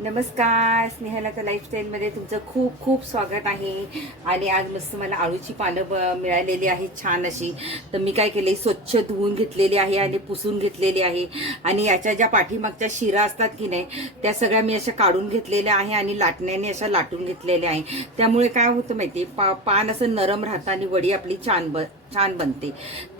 नमस्कार स्नेहलता लाईफस्टाईलमध्ये तुमचं खूप खूप स्वागत आहे. आणि आज मस्त मला आळूची पानं ब- मिळालेली आहे छान अशी. तर मी काय केले स्वच्छ धुवून घेतलेली आहे आणि पुसून घेतलेली आहे. आणि याच्या ज्या पाठीमागच्या शिरा असतात की नाही त्या सगळ्या मी अशा काढून घेतलेल्या आहे आणि लाटण्याने अशा लाटून घेतलेल्या आहे. त्यामुळे काय होतं माहिती पा पान असं नरम राहतं आणि वडी आपली छान ब छान बनते.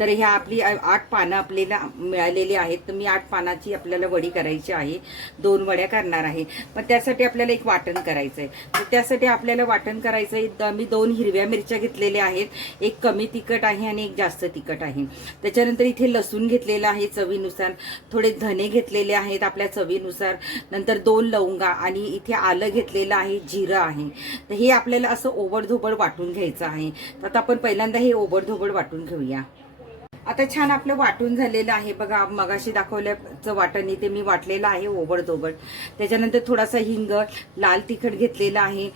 तर ह्या आपली आठ पानं आपल्याला मिळालेली आहेत. तर मी आठ पानाची आपल्याला वडी करायची आहे. दोन वड्या करणार आहे. पण त्यासाठी आपल्याला एक वाटण करायचं आहे तर त्यासाठी आपल्याला वाटण करायचं आहे मी दोन हिरव्या मिरच्या घेतलेल्या आहेत. एक कमी तिखट आहे आणि एक जास्त तिखट आहे. त्याच्यानंतर इथे लसूण घेतलेलं आहे चवीनुसार. थोडे धने घेतलेले आहेत आपल्या चवीनुसार. नंतर दोन लवंगा आणि इथे आलं घेतलेलं आहे जिरं आहे. तर हे आपल्याला असं ओबडधोबड वाटून घ्यायचं आहे. तर आता आपण पहिल्यांदा हे ओबडधोबड वाटून घेऊया. आता छान आपलं वाटून झालेलं आहे. बघा मगाशी दाखवल्याचं वाटण इथे मी वाटलेलं आहे ओबडधोबड त्याच्यानंतर थोडासा हिंग लाल तिखट घेतलेला आहे.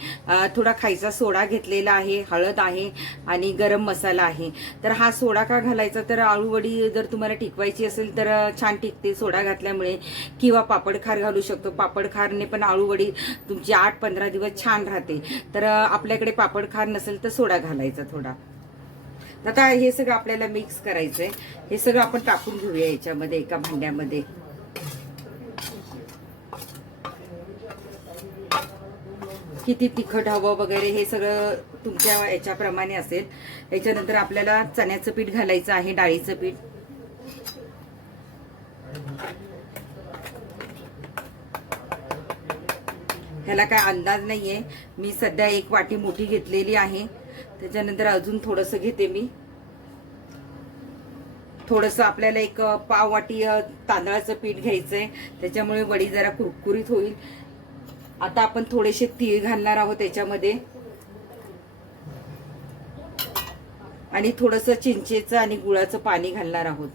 थोडा खायचा सोडा घेतलेला आहे. हळद आहे आणि गरम मसाला आहे. तर हा सोडा का घालायचा? तर आळूवडी जर तुम्हाला टिकवायची असेल तर छान टिकते सोडा घातल्यामुळे. किंवा पापडखार घालू शकतो. पापडखारने पण आळूवडी तुमची आठ पंधरा दिवस छान राहते. तर आपल्याकडे पापडखार नसेल तर सोडा घालायचा थोडा. आता हे सगळं आपल्याला मिक्स करायचंय. हे सगळं आपण टाकून घेऊया याच्यामध्ये एका भांड्यामध्ये. किती तिखट हवं वगैरे हे सगळं तुमच्या याच्याप्रमाणे असेल. याच्यानंतर आपल्याला चण्याचं पीठ घालायचं आहे डाळीचं पीठ. ह्याला काय अंदाज नाहीये. मी सध्या एक वाटी मोठी घेतलेली आहे. त्याच्यानंतर अजून थोडंसं घेते मी. थोडंसं आपल्याला एक पाव वाटी तांदळाचं पीठ घ्यायचं आहे त्याच्यामुळे वडी जरा कुरकुरीत होईल. आता आपण थोडेसे तीळ घालणार आहोत त्याच्यामध्ये. आणि थोडंसं चिंचेचं आणि गुळाचं पाणी घालणार आहोत.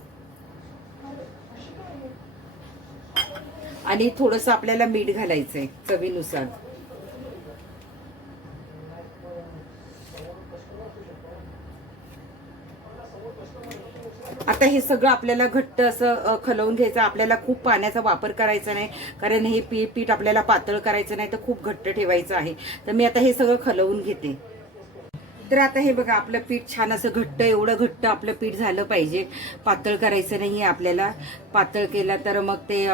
आणि थोडंसं आपल्याला मीठ घालायचं आहे चवीनुसार. आता हे सगळं आपल्याला घट्ट असं खलवून घ्यायचं आपल्याला खूप पाण्याचा वापर करायचा नाही. कारण हे पी पीठ आपल्याला पातळ करायचं नाही तर खूप घट्ट ठेवायचं आहे. तर मी आता हे सगळं खलवून घेते. तर आता हे बघा आपलं पीठ छान असं घट्ट एवढं घट्ट आपलं पीठ झालं पाहिजे. पातळ करायचं नाही आपल्याला. पातळ केला तर मग ते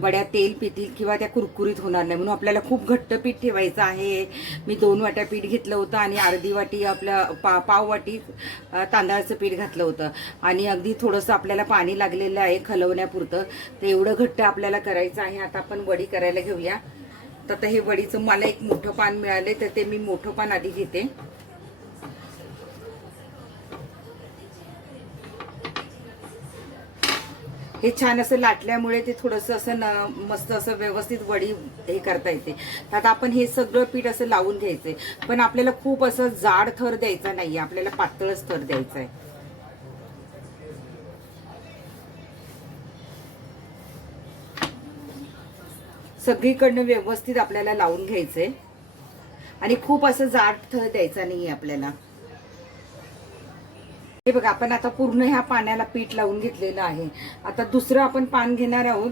वड्या तेल पितील किंवा त्या कुरकुरीत होणार नाही. म्हणून आपल्याला खूप घट्ट पीठ ठेवायचं आहे. मी दोन वाट्या पीठ घेतलं होतं आणि अर्धी वाटी आपलं पा पाव वाटी तांदळाचं पीठ घातलं होतं. आणि अगदी थोडंसं आपल्याला पाणी लागलेलं आहे खलवण्यापुरतं. तर एवढं घट्ट आपल्याला करायचं आहे. आता आपण वडी करायला घेऊया. तर आता हे वडीचं मला एक मोठं पान मिळाले तर ते मी मोठं पान आधी घेते. हे छान असं लाटल्यामुळे ते थोडंसं असं न मस्त असं व्यवस्थित वडी हे करता येते. आता आपण हे सगळं पीठ असं लावून घ्यायचंय. पण आपल्याला खूप असं जाड थर द्यायचा नाहीये. आपल्याला पातळच थर द्यायचा आहे सगळीकडनं व्यवस्थित आपल्याला लावून घ्यायचंय. आणि खूप असं जाड थर द्यायचा नाहीये आपल्याला. हे बघा आपण आता पूर्ण ह्या पाण्याला पीठ लावून घेतलेलं आहे. आता दुसरं आपण पान घेणार आहोत.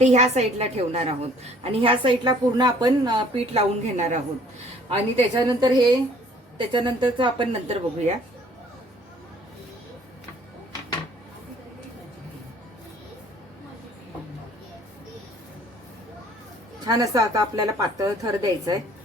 ते ह्या साईडला ठेवणार आहोत. आणि ह्या साईडला पूर्ण आपण पीठ लावून घेणार आहोत. आणि त्याच्यानंतर हे त्याच्यानंतरच आपण नंतर बघूया. छान असं आता आपल्याला पातळ थर द्यायचं आहे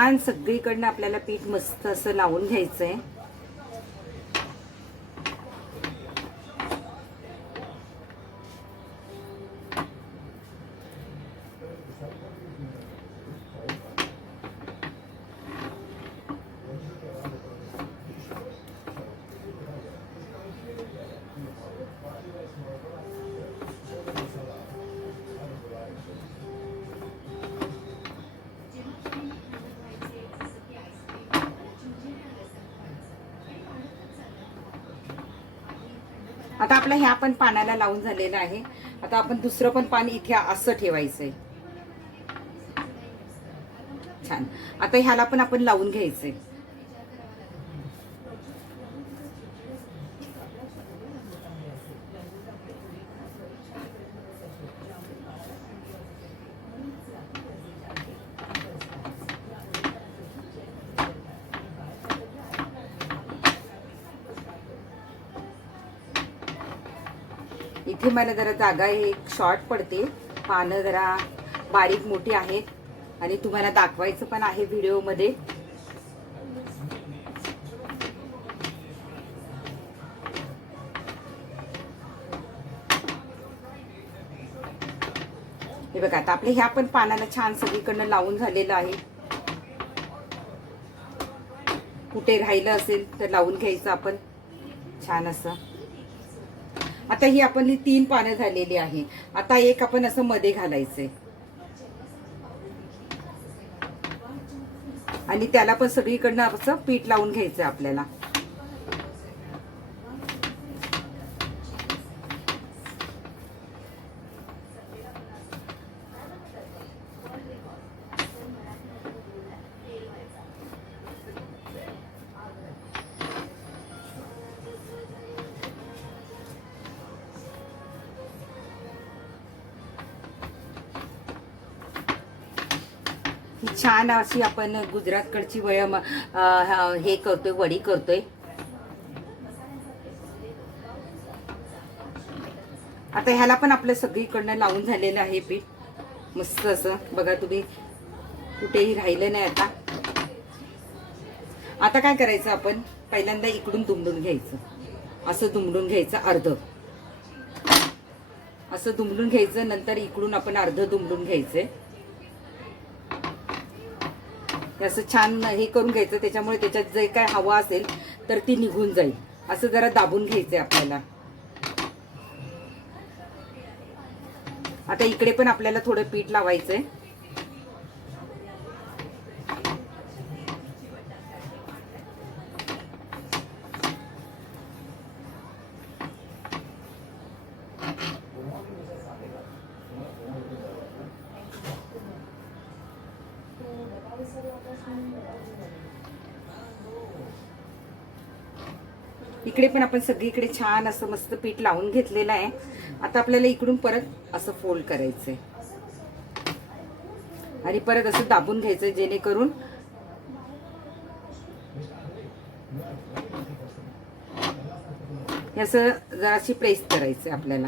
छान सगळीकडनं आपल्याला पीठ मस्त असं लावून घ्यायचंय. आता आपलं ह्या पण पाण्याला लावून झालेलं आहे. आता आपण दुसरं पण पान इथे असं ठेवायचंय. छान. आता ह्याला पण आपण लावून घ्यायचंय. इथे मला जरा जागा एक शॉर्ट पडते. पानं जरा बारीक मोठी आहेत. आणि तुम्हाला दाखवायचं पण आहे व्हिडिओमध्ये. हे बघा आता आपल्या ह्या पण पानाला छान सगळीकडनं लावून झालेलं आहे. कुठे राहिलं असेल तर लावून घ्यायचं आपण. छान असं. आता ही आपण ही तीन पानं झालेली आहे. आता एक आपण असं मध्ये घालायचंय. आणि त्याला पण सगळीकडनं असं पीठ लावून घ्यायचं आपल्याला. छान अशी आपण गुजरातकडची वयम हे करतोय वडी करतोय. आता ह्याला पण आपलं सगळीकडनं लावून झालेलं आहे पीठ. मस्त असं. बघा तुम्ही कुठेही राहिलं नाही आता. आता काय करायचं आपण? पहिल्यांदा इकडून दुमडून घ्यायचं. असं दुमडून घ्यायचं अर्ध. असं दुमडून घ्यायचं नंतर इकडून आपण अर्ध दुमडून घ्यायचंय. असं छान हे करून घ्यायचं त्याच्यामुळे त्याच्यात जे काय हवा असेल तर ती निघून जाईल. असं जरा दाबून घ्यायचंय आपल्याला. आता इकडे पण आपल्याला थोडं पीठ लावायचंय. इकडे पण आपण सगळीकडे छान असं मस्त पीठ लावून घेतलेलं आहे. आता आपल्याला इकडून परत असं फोल्ड करायचंय. आणि परत असं दाबून घ्यायचं जेणेकरून हे असं जराशी प्रेस करायचं आपल्याला.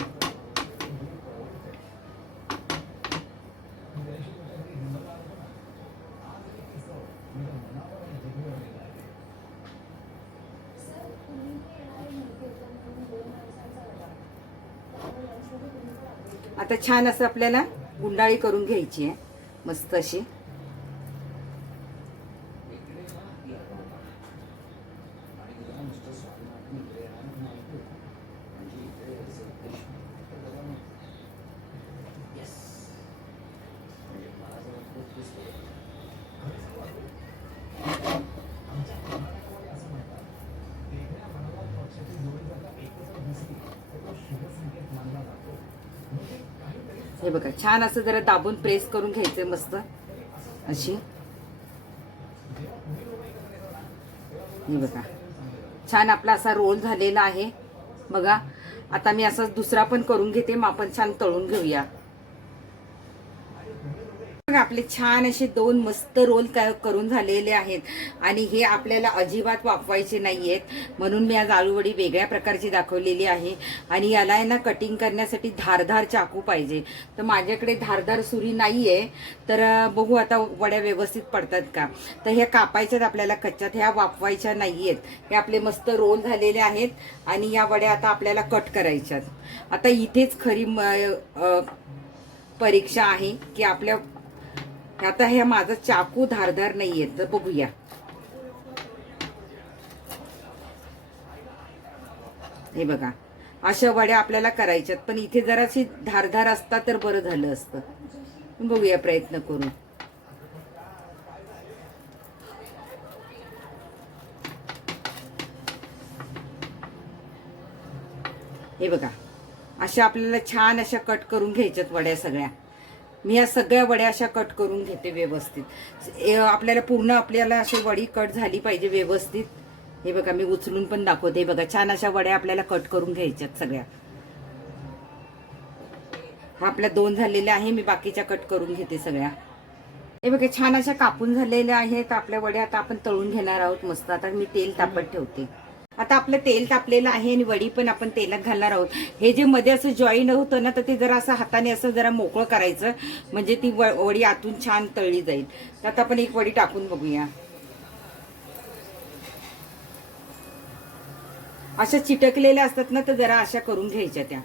आता छान असं आपल्याला गुंडाळी करून घ्यायची आहे. मस्त अशी. हे बघा छान असं जरा दाबून प्रेस करून घ्यायचं मस्त. अशी. हे बघा. छान आपला असा रोल झालेला आहे. बघा आता मी असा दुसरा पण करून घेते मग आपण छान तळून घेऊया. आपले छान असे दोन मस्त रोल करून झालेले आहेत. आणि हे आपल्याला अजिबात वापवायचे आहेत म्हणून मी आज आळूवडी वेगळ्या प्रकारची दाखवलेली आहे. आणि याला आहे ना कटिंग करण्यासाठी धारधार चाकू पाहिजे. तर माझ्याकडे धारधार सुरी नाही आहे तर बघू आता वड्या व्यवस्थित पडतात का? तर ह्या कापायच्यात आपल्याला कच्च्यात ह्या वापवायच्या नाही आहेत हे आपले मस्त रोल झालेले आहेत. आणि या वड्या आता आपल्याला कट करायच्यात. आता इथेच खरी म- परीक्षा आहे की आपल्या आता हे माझं चाकू धारधार नाहीये तर बघूया. हे बघा अशा वड्या आपल्याला करायच्यात पण इथे जराशी धारधार असता तर बरं झालं असतं. बघूया प्रयत्न करून. हे बघा अशा आपल्याला छान अशा कट करून घ्यायच्यात वड्या सगळ्या. मी या सगळ्या वड्या अशा कट करून घेते व्यवस्थित. ए- आपल्याला पूर्ण आपल्याला अशी वडी कट झाली पाहिजे व्यवस्थित. हे बघा मी उचलून पण दाखवते. हे बघा छान अशा वड्या आपल्याला कट करून घ्यायच्यात सगळ्या. हा आपल्या दोन झालेल्या आहे मी बाकीच्या कट करून घेते सगळ्या. हे बघा छान अशा कापून झालेल्या आहेत आपल्या वड्या. आता आपण तळून घेणार आहोत मस्त. आता मी तेल तापत ठेवते. आता आपलं तेल तापलेलं आहे आणि वडी पण आपण तेलात घालणार आहोत. हे जे मध्ये असं जॉईन होतं ना तर ते जरा असं हाताने असं जरा मोकळं करायचं. म्हणजे ती व- वडी आतून छान तळली जाईल. तर आता आपण एक वडी टाकून बघूया. अशा चिटकलेल्या असतात ना तर जरा अशा करून घ्यायच्या त्या.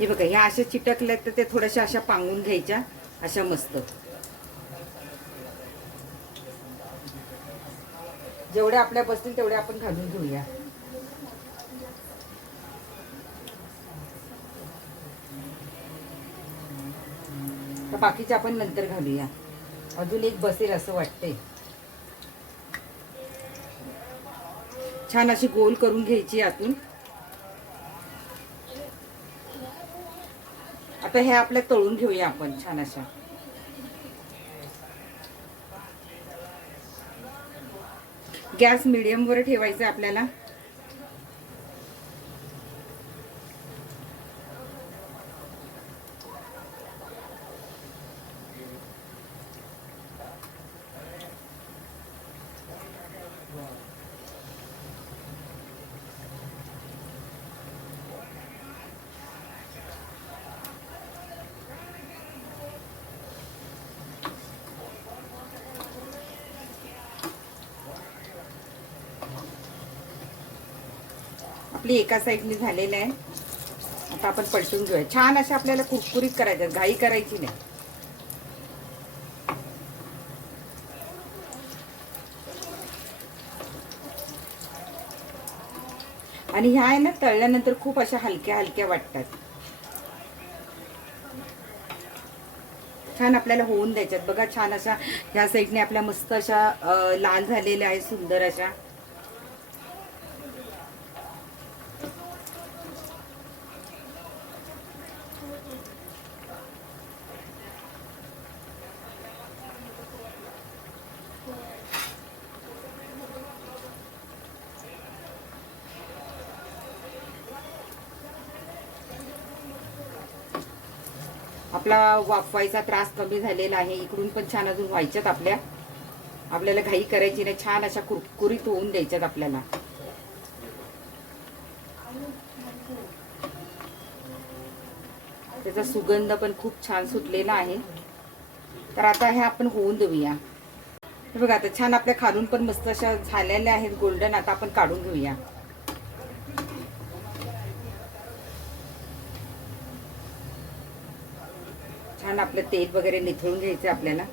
हे बघा ह्या अशा चिटकल्या तर ते थोड्याशा अशा पांगून घ्यायच्या. अशा मस्त. जेवढ्या आपल्या बसतील तेवढ्या आपण घालून घेऊया तर बाकीचे आपण नंतर घालूया. अजून एक बसेल असं वाटतंय. छान अशी गोल करून घ्यायची आतून. आता हे आपल्या तळून घेऊया आपण छान अशा. गॅस मिडियमवर ठेवायचा ठेवायचा आपल्याला. आपली एका साईडने झालेलं आहे. आता आपण पलटून घेऊया. छान अशा आपल्याला कुरकुरीत करायच्या घाई करायची नाही. आणि ह्या आहे ना तळल्यानंतर खूप अशा हलक्या हलक्या वाटतात. छान आपल्याला होऊन द्यायच्यात. बघा छान अशा ह्या साईडने आपल्या मस्त अशा लाल झालेल्या आहेत सुंदर अशा. आपला वाफवायचा त्रास कमी झालेला आहे. इकडून पण छान अजून व्हायच्यात आपल्या. आपल्याला घाई करायची नाही. छान अशा कुरकुरीत होऊन द्यायच्यात आपल्याला. त्याचा सुगंध पण खूप छान सुटलेला आहे. तर आता हे आपण होऊन देऊया. बघा आता छान आपल्या खालून पण मस्त अशा झालेल्या आहेत गोल्डन. आता आपण काढून घेऊया. छान आपलं तेल वगैरे निथळून घ्यायचं आपल्याला.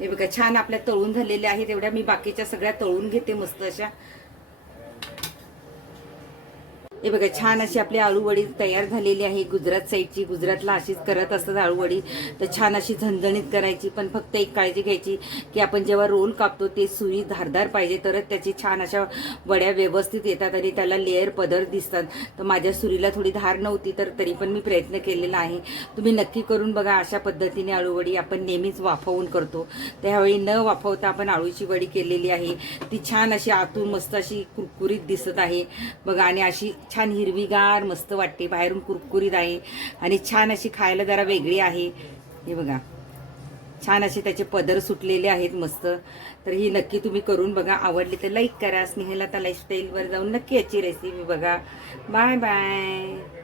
हे बघा छान आपल्या तळून झालेल्या आहेत. एवढ्या मी बाकीच्या सगळ्या तळून घेते मस्त अशा. हे बघा छान अशी आपली आळूवडी तयार झालेली आहे. गुजरात साईडची गुजरातला अशीच करत असतात आळूवडी तर छान अशी झणझणीत करायची पण फक्त एक काळजी घ्यायची की आपण जेव्हा रोल कापतो ते सुई धारदार पाहिजे तरच त्याची छान अशा वड्या व्यवस्थित येतात आणि त्याला लेअर पदर दिसतात. तर माझ्या सुरीला थोडी धार नव्हती तर तरी पण मी प्रयत्न केलेला आहे. तुम्ही नक्की करून बघा अशा पद्धतीने आळूवडी आपण नेहमीच वाफवून करतो. त्यावेळी न वाफवता आपण आळूची वडी केलेली आहे. ती छान अशी आतून मस्त अशी कुरकुरीत दिसत आहे. बघा आणि अशी छान हिरवीगार मस्त वाटते बाहेरून कुरकुरीत आहे. आणि छान अशी खायला जरा वेगळी आहे. हे बघा. छान असे त्याचे पदर सुटलेले आहेत मस्त. तर ही नक्की तुम्ही करून बघा. आवडली तर लाईक करा. स्नेहलता लाईफस्टाईलवर जाऊन नक्की याची रेसिपी बघा. Bye bye